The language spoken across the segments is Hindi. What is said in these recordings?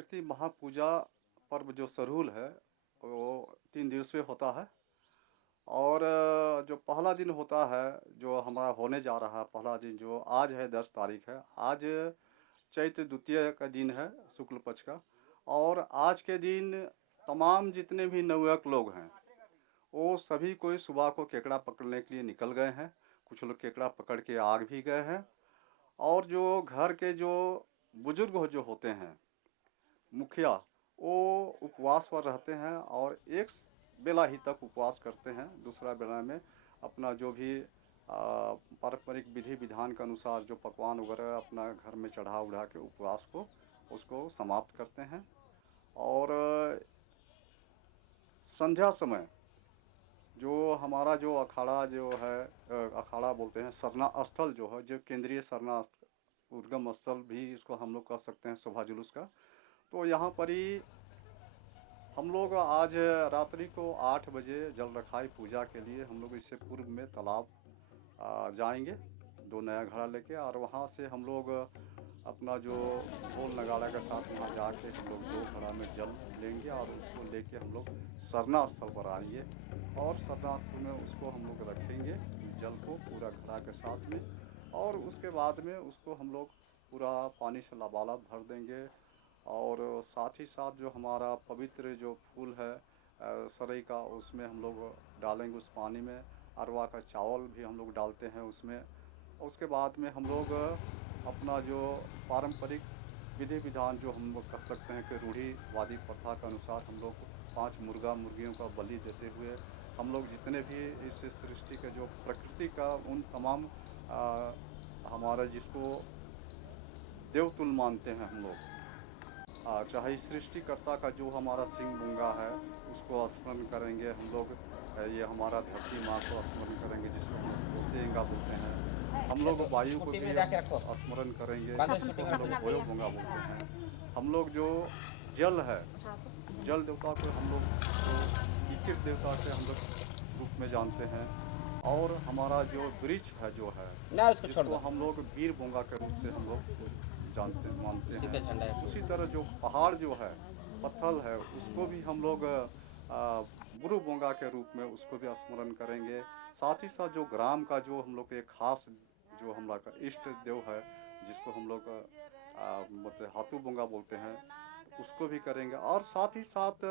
प्रकृति महापूजा पर्व जो सरहुल है वो 3 दिवसीय होता है। और जो पहला दिन होता है, जो हमारा होने जा रहा है पहला दिन, जो आज है 10 तारीख है। आज चैत्र द्वितीया का दिन है, शुक्ल पक्ष का। और आज के दिन तमाम जितने भी नवयुवक लोग हैं, वो सभी कोई सुबह को केकड़ा पकड़ने के लिए निकल गए हैं। कुछ लोग केकड़ा पकड़ के आग भी गए हैं। और जो घर के जो बुजुर्ग जो होते हैं, मुखिया, वो उपवास पर रहते हैं और एक बेला ही तक उपवास करते हैं। दूसरा बेला में अपना जो भी पारंपरिक विधि विधान के अनुसार जो पकवान वगैरह अपना घर में चढ़ा उढ़ा के उपवास को उसको समाप्त करते हैं। और संध्या समय जो हमारा जो अखाड़ा जो है, अखाड़ा बोलते हैं, सरना स्थल जो है, जो केंद्रीय सरना उद्गम स्थल भी इसको हम लोग कह सकते हैं, शोभा जुलूस का। तो यहाँ पर ही हम लोग आज रात्रि को 8 बजे जल रखाई पूजा के लिए हम लोग इससे पूर्व में तालाब जाएंगे 2 नया घड़ा लेके। और वहाँ से हम लोग अपना जो ढोल नगाड़ा के साथ वहाँ जाके हम लोग 2 घड़ा में जल लेंगे और उसको लेके हम लोग सरना स्थल पर आएंगे। और सरना स्थल में उसको हम लोग रखेंगे, जल को पूरा घड़ा के साथ में। और उसके बाद में उसको हम लोग पूरा पानी से लबालब भर देंगे। और साथ ही साथ जो हमारा पवित्र जो फूल है सरई का, उसमें हम लोग डालेंगे उस पानी में। अरवा का चावल भी हम लोग डालते हैं उसमें। उसके बाद में हम लोग अपना जो पारंपरिक विधि विधान जो हम लोग कह सकते हैं कि रूढ़िवादी प्रथा के अनुसार हम लोग 5 मुर्गा मुर्गियों का बलि देते हुए हम लोग जितने भी इस सृष्टि के जो प्रकृति का उन तमाम हमारा जिसको देवतुल्य मानते हैं हम लोग, चाहे सृष्टिकर्ता का जो हमारा सिंह मूंगा है उसको स्मरण करेंगे हम लोग। ये हमारा धरती माँ को स्मरण करेंगे जिसको हम लोग पोतेंगा बोलते हैं। हम लोग वायु को भी स्मरण करेंगे जिसको हम लोग होयो मूंगा बोलते हैं। हम लोग जो जल है, जल देवता को हम लोग जो कीचड़ देवता के हम लोग रूप में जानते हैं। और हमारा जो वृक्ष है जो है, जिसको हम लोग वीर बोंगा के रूप से हम लोग जानते मानते हैं। उसी तरह जो पहाड़ जो है, पत्थल है, उसको भी हम लोग गुरु बोंगा के रूप में उसको भी स्मरण करेंगे। साथ ही साथ जो ग्राम का जो हम लोग एक खास जो हम लोग का इष्ट देव है, जिसको हम लोग मतलब हाथू बोंगा बोलते हैं, तो उसको भी करेंगे। और साथ ही साथ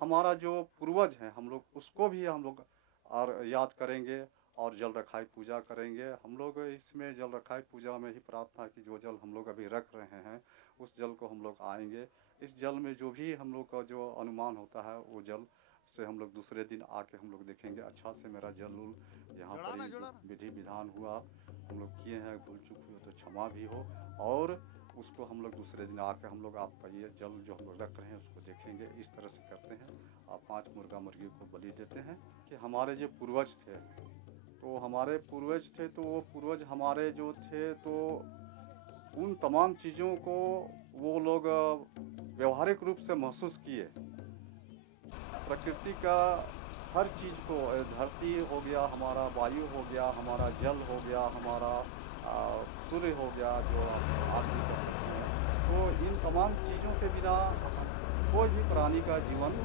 हमारा जो पूर्वज हैं हम लोग उसको भी हम लोग और याद करेंगे और जल रखाई पूजा करेंगे। हम लोग इसमें जल रखाई पूजा में ही प्रार्थना की जो जल हम लोग अभी रख रहे हैं उस जल को हम लोग आएंगे। इस जल में जो भी हम लोग का जो अनुमान होता है वो जल से हम लोग दूसरे दिन आके हम लोग देखेंगे अच्छा से मेरा जल उल यहाँ पर ही जो विधि विधान हुआ हम लोग किए हैं, भूल चूक हुई तो क्षमा भी हो। और उसको हम लोग दूसरे दिन आकर हम लोग आपका ये जल जो हम लोग रख रहे हैं उसको देखेंगे। इस तरह से करते हैं। आप 5 मुर्गा मुर्गी को बलि देते हैं। कि हमारे जो पूर्वज थे, तो हमारे पूर्वज थे, तो वो पूर्वज हमारे जो थे, तो उन तमाम चीज़ों को वो लोग व्यवहारिक रूप से महसूस किए। प्रकृति का हर चीज़ को, धरती हो गया हमारा, वायु हो गया हमारा, जल हो गया हमारा, सूर्य हो गया जो आदमी कहते हैं, तो इन तमाम चीज़ों के बिना कोई भी प्राणी का जीवन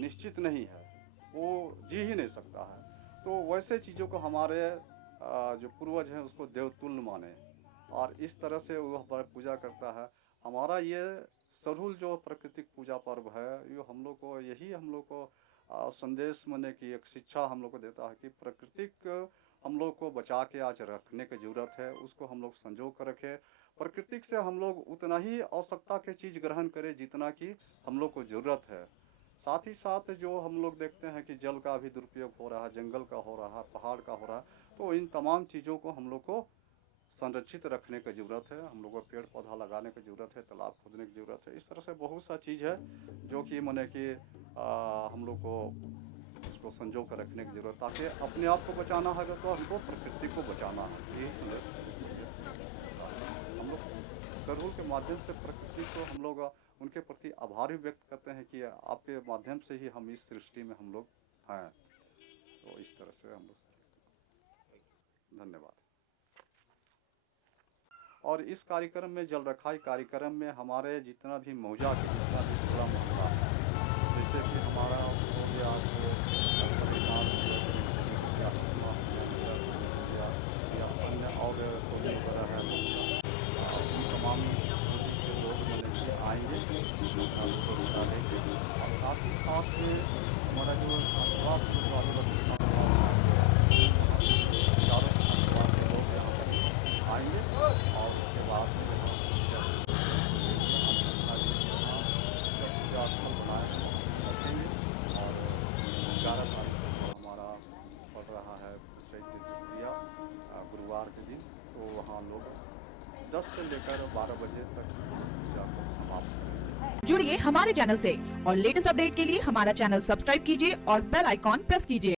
निश्चित नहीं है, वो जी ही नहीं सकता है। तो वैसे चीज़ों को हमारे जो पूर्वज हैं उसको देवतुल्य माने और इस तरह से वो हमारा पूजा करता है। हमारा ये सरहुल जो प्राकृतिक पूजा पर्व है, ये हम लोग को यही हम लोग को संदेश माने की एक शिक्षा हम लोग को देता है कि प्राकृतिक हम लोग को बचा के आज रखने की ज़रूरत है, उसको हम लोग संजो कर रखें। प्राकृतिक से हम लोग उतना ही आवश्यकता की चीज़ ग्रहण करें जितना कि हम लोग को ज़रूरत है। साथ ही साथ जो हम लोग देखते हैं कि जल का भी दुरुपयोग हो रहा है, जंगल का हो रहा है, पहाड़ का हो रहा है, तो इन तमाम चीज़ों को हम लोग को संरक्षित रखने की ज़रूरत है। हम लोग को पेड़ पौधा लगाने की ज़रूरत है, तालाब खोदने की ज़रूरत है। इस तरह से बहुत सा चीज़ है जो कि माने कि हम लोग को उसको संजो कर रखने की ज़रूरत, ताकि अपने आप को बचाना है तो हमको प्रकृति को बचाना है। यही संदेश हम लोग देते हैं। हम लोग सरहुल के माध्यम से प्रकृति को हम लोग उनके प्रति आभार भी व्यक्त करते हैं कि आपके माध्यम से ही हम इस सृष्टि में हम लोग हैं। तो इस तरह से हम लोग धन्यवाद। और इस कार्यक्रम में जल रखाई कार्यक्रम में हमारे जितना भी मौजा जितना भी खुला मोहल्ला है, जैसे कि हमारा हो गया तो परिवार या अन्य और टोली वगैरह है उन तमाम के लोग मैंने कि आएंगे उनको डालेंगे और साथ ही साथ हमारा जो छात्रावास वाले चारों छात्रावास के लोग यहाँ पर आएंगे और उसके बाद में पूजा स्थल बनाए रखेंगे और 11 तारीख को हमारा पड़ रहा है चैत्र द्वितीया गुरुवार के दिन, तो वहाँ लोग 10 से लेकर 12 बजे तक पूजा को समाप्त करेंगे। जुड़िए हमारे चैनल से और लेटेस्ट अपडेट के लिए हमारा चैनल सब्सक्राइब कीजिए और बेल आइकॉन प्रेस कीजिए।